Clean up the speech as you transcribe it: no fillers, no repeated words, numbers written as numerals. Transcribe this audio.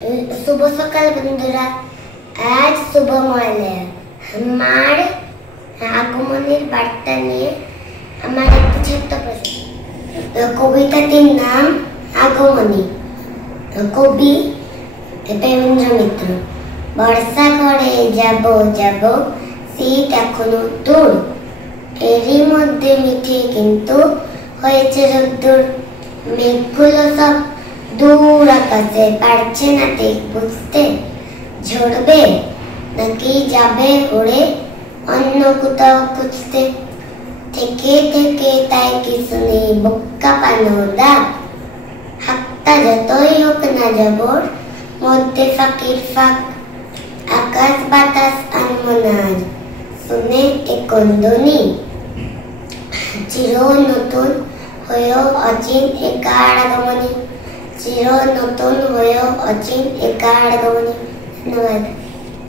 शुभ सकाल बंधुरा। आज शुभ मलया हमारे আগমনের বার্তা নিয়ে আমার একটা ছোট্ট প্রশ্ন। কবিতাটির নাম আগমনী। কবি প্রেমেন্দ্র মিত্র। বর্ষা ঘরে যাব যাব শীত এখনো দূর, এরই মধ্যে মিঠে কিন্তু হয়েছে রোদ্দুর। মেঘগুলো সব দূর আকাশে, পারছে না ঠিক বুঝতে ঝরবে নাকি যাবে উড়ে অন্য কোথাও খুঁজতে। থেকে থেকে তাই কি শুনি বুক্কা পানো দাগ, হাতটা যতই হোক না যাবর মধ্যে ফাঁকির ফাঁক। আকাশ বাতাস আনমো না আজ শুনে এ কন্দনি, চির নতুন হয়েও অচিন একার আগমনী। চির নতুন হয়েও অচিন একার আগমনী। ধন্যবাদ।